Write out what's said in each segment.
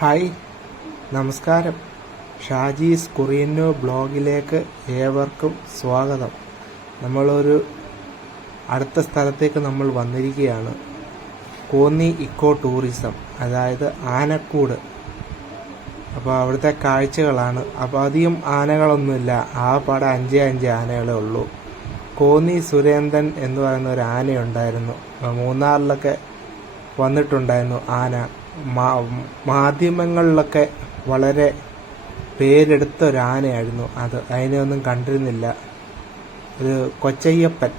Hi, നമസ്കാരം. ഷാജീസ് കുറിയന്നോ ബ്ലോഗിലേക്ക് ഏവർക്കും സ്വാഗതം. നമ്മളൊരു അടുത്ത സ്ഥലത്തേക്ക് നമ്മൾ വന്നിരിക്കുകയാണ്. കോന്നി ഇക്കോ ടൂറിസം, അതായത് ആനക്കൂട്. അപ്പോൾ അവിടുത്തെ കാഴ്ചകളാണ്. അപ്പോൾ അധികം ആനകളൊന്നുമില്ല, ആ പാടെ 5 ആനകളേ ഉള്ളൂ. കോന്നി സുരേന്ദ്രൻ എന്ന് പറയുന്ന ഒരു ആനയുണ്ടായിരുന്നു. മൂന്നാറിലൊക്കെ വന്നിട്ടുണ്ടായിരുന്നു ആന. മാധ്യമങ്ങളിലൊക്കെ വളരെ പേരെടുത്ത ഒരു ആനയായിരുന്നു അത്. അതിനെയൊന്നും കണ്ടിരുന്നില്ല. ഒരു കൊച്ചയ്യപ്പൻ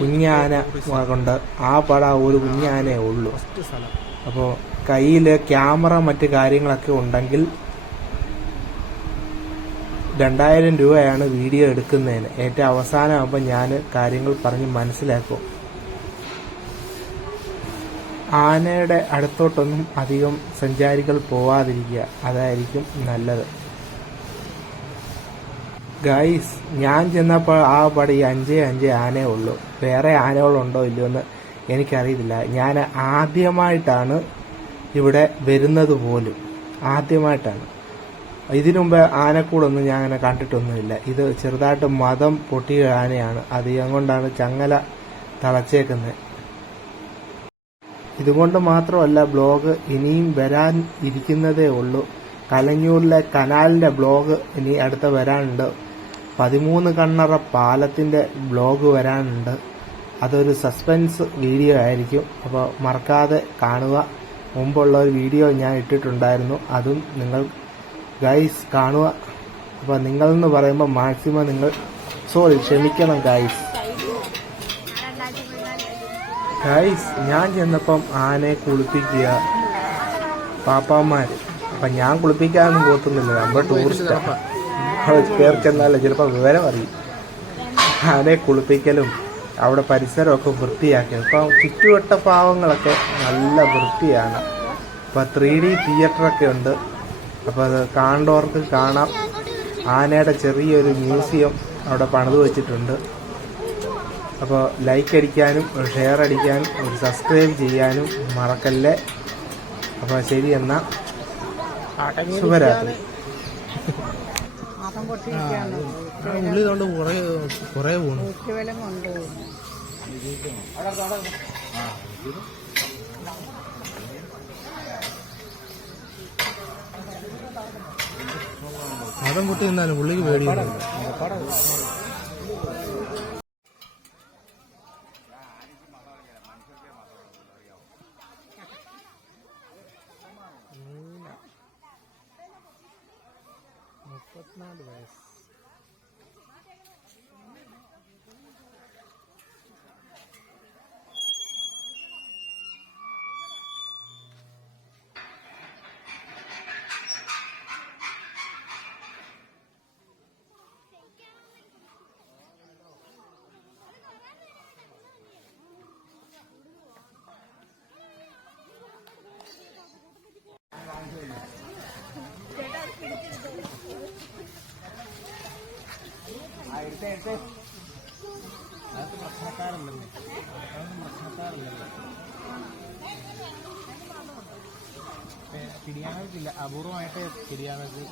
കുഞ്ഞാന കൊണ്ട് ആ പട ഒരു കുഞ്ഞാനേ ഉള്ളൂ. അപ്പോൾ കയ്യിൽ ക്യാമറ മറ്റു കാര്യങ്ങളൊക്കെ ഉണ്ടെങ്കിൽ 2000 രൂപയാണ് വീഡിയോ എടുക്കുന്നതിന്. ഏറ്റവും അവസാനമാകുമ്പോൾ ഞാൻ കാര്യങ്ങൾ പറഞ്ഞ് മനസ്സിലാക്കും. ആനയുടെ അടുത്തോട്ടൊന്നും അധികം സഞ്ചാരികൾ പോവാതിരിക്കുക, അതായിരിക്കും നല്ലത്. ഗൈസ്, ഞാൻ ചെന്നപ്പോൾ ആ പടി 5 ആനയേ ഉള്ളൂ. വേറെ ആനകളുണ്ടോ ഇല്ലയോ എന്ന് എനിക്കറിയില്ല. ഞാൻ ആദ്യമായിട്ടാണ് ഇവിടെ വരുന്നത് പോലും. ആദ്യമായിട്ടാണ്. ഇതിനുമുമ്പ് ആനക്കൂടൊന്നും ഞാൻ അങ്ങനെ കണ്ടിട്ടൊന്നുമില്ല. ഇത് ചെറുതായിട്ട് മദം പൊട്ടിയ ആനയാണ്. അധികം കൊണ്ടാണ് ചങ്ങല തളച്ചേക്കുന്നത്. ഇതുകൊണ്ട് മാത്രമല്ല, ബ്ലോഗ് ഇനിയും വരാൻ ഇരിക്കുന്നതേ ഉള്ളൂ. കലഞ്ഞൂരിലെ കനാലിന്റെ ബ്ലോഗ് ഇനി അടുത്ത വരാനുണ്ട്. 13 കണ്ണറ പാലത്തിന്റെ ബ്ലോഗ് വരാനുണ്ട്. അതൊരു സസ്പെൻസ് വീഡിയോ ആയിരിക്കും. അപ്പോൾ മറക്കാതെ കാണുക. മുമ്പുള്ള ഒരു വീഡിയോ ഞാൻ ഇട്ടിട്ടുണ്ടായിരുന്നു, അതും നിങ്ങൾ ഗൈസ് കാണുക. അപ്പോൾ നിങ്ങളെന്ന് പറയുമ്പോൾ മാക്സിമം നിങ്ങൾ ക്ഷമിക്കണം ഗൈസ്. ഞാൻ ചെന്നപ്പം ആനയെ കുളിപ്പിക്കുക പാപ്പാമാര്. അപ്പം ഞാൻ കുളിപ്പിക്കാനൊന്നും പോത്തുന്നില്ല, നമ്മൾ ടൂറിസ്റ്റാണ്. കയറി ചെന്നാലേ ചിലപ്പോൾ വിവരം അറിയും. ആനയെ കുളിപ്പിക്കലും അവിടെ പരിസരമൊക്കെ വൃത്തിയാക്കി. ഇപ്പം ചുറ്റുവട്ട ഭാവങ്ങളൊക്കെ നല്ല വൃത്തിയാണ്. ഇപ്പം 3D തിയേറ്ററൊക്കെ ഉണ്ട്. അപ്പോൾ അത് കാണേണ്ടവർക്ക് കാണാം. ആനയുടെ ചെറിയൊരു മ്യൂസിയം അവിടെ പണിത് വെച്ചിട്ടുണ്ട്. അപ്പോൾ ലൈക്ക് അടിക്കാനും ഷെയർ അടിക്കാനും സബ്സ്ക്രൈബ് ചെയ്യാനും മറക്കല്ലേ. അപ്പോൾ ശരി, എന്നാൽ ശുഭരാത്രി. ഉള്ളി കൊണ്ട് കുറേ പോണു. മതം പൊട്ടി നിന്നാലും പുള്ളിക്ക് പേടിയൊന്നുമില്ല. തിരിയാനൊക്കില്ല, അപൂർവമായിട്ട് തിരിയാനൊക്കെ.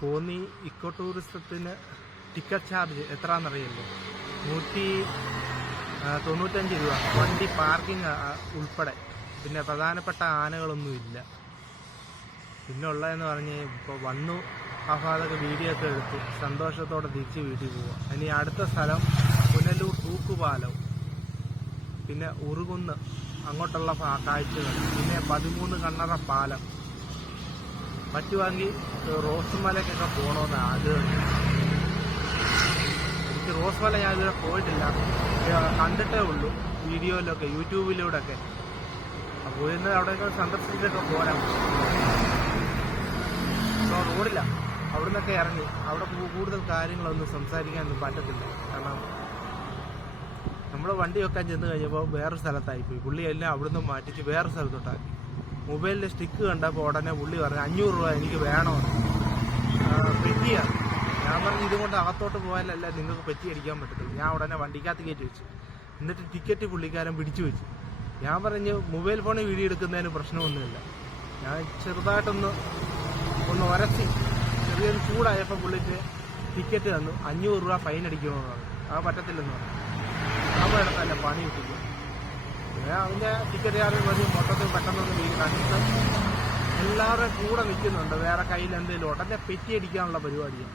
കോന്നി ഇക്കോ ടൂറിസത്തിന് ടിക്കറ്റ് ചാർജ് എത്രയാണെന്നറിയല്ലോ? 195 രൂപ, വണ്ടി പാർക്കിംഗ് ഉൾപ്പെടെ. പിന്നെ പ്രധാനപ്പെട്ട ആനകളൊന്നുമില്ല. പിന്നെ ഉള്ളതെന്ന് പറഞ്ഞ് ഇപ്പോൾ വന്നു ആ ഭാഗത്തൊക്കെ വീഡിയോ ഒക്കെ എടുത്ത് സന്തോഷത്തോടെ തിരിച്ച് വീട്ടിൽ പോവുക. ഇനി അടുത്ത സ്ഥലം പുനലൂർ തൂക്കുപാലം, പിന്നെ ഉറുകുന്ന് അങ്ങോട്ടുള്ള കാഴ്ചകൾ, പിന്നെ 13 കണ്ണറ പാലം. പറ്റുവാങ്കിൽ റോസ്മലയ്ക്കൊക്കെ പോകണമെന്ന് ആഗ്രഹമുണ്ട്. എനിക്ക് റോസ്മല ഞാൻ ഇതുവരെ പോയിട്ടില്ല, കണ്ടിട്ടേ ഉള്ളൂ വീഡിയോയിലൊക്കെ, യൂട്യൂബിലൂടെയൊക്കെ. അപ്പോൾ ഇന്ന് അവിടെയൊക്കെ സന്ദർശിച്ചിട്ടൊക്കെ പോരാം. അപ്പോൾ റോഡില്ല, അവിടെ നിന്നൊക്കെ ഇറങ്ങി അവിടെ കൂടുതൽ കാര്യങ്ങളൊന്നും സംസാരിക്കാനൊന്നും പറ്റത്തില്ല. കാരണം നമ്മൾ വണ്ടി വെക്കാൻ ചെന്ന് കഴിഞ്ഞപ്പോൾ വേറൊരു സ്ഥലത്തായിപ്പോയി. പുള്ളി എല്ലാം അവിടുന്ന് മാറ്റിച്ച് വേറെ സ്ഥലത്തോട്ടാക്കി. മൊബൈലിൻ്റെ സ്റ്റിക്ക് കണ്ടപ്പോൾ ഉടനെ പുള്ളി പറഞ്ഞു 500 രൂപ എനിക്ക് വേണമെന്ന്. പെറ്റിയാണ്. ഞാൻ പറഞ്ഞു ഇതുകൊണ്ട് അകത്തോട്ട് പോയാലല്ല നിങ്ങൾക്ക് പെറ്റി അടിക്കാൻ പറ്റത്തുള്ളൂ. ഞാൻ ഉടനെ വണ്ടിക്കകത്ത് കയറ്റി വെച്ചു. എന്നിട്ട് ടിക്കറ്റ് പുള്ളിക്കാരൻ പിടിച്ചു വെച്ചു. ഞാൻ പറഞ്ഞു മൊബൈൽ ഫോണിൽ വീഡിയോ എടുക്കുന്നതിന് പ്രശ്നമൊന്നുമില്ല. ഞാൻ ചെറുതായിട്ടൊന്ന് ഉരത്തി ചെറിയൊരു ചൂടായപ്പോൾ പുള്ളിക്ക് ടിക്കറ്റ് തന്നു. 500 രൂപ ഫൈൻ അടിക്കണമെന്ന് പറഞ്ഞു. അത് പറ്റത്തില്ലെന്ന് പറഞ്ഞു. നമ്മുടെ അടുത്തല്ല പണി കിട്ടിക്കും. അവൻ്റെ ടിക്കറ്റ് ചാർജ് മതി മൊത്തത്തിൽ പെട്ടെന്നൊന്ന് വീട് കണ്ടിട്ട് എല്ലാവരുടെയും കൂടെ നിൽക്കുന്നുണ്ട്. വേറെ കയ്യിൽ എന്തെങ്കിലും ഉടനെ പെറ്റി അടിക്കാനുള്ള പരിപാടിയാണ്.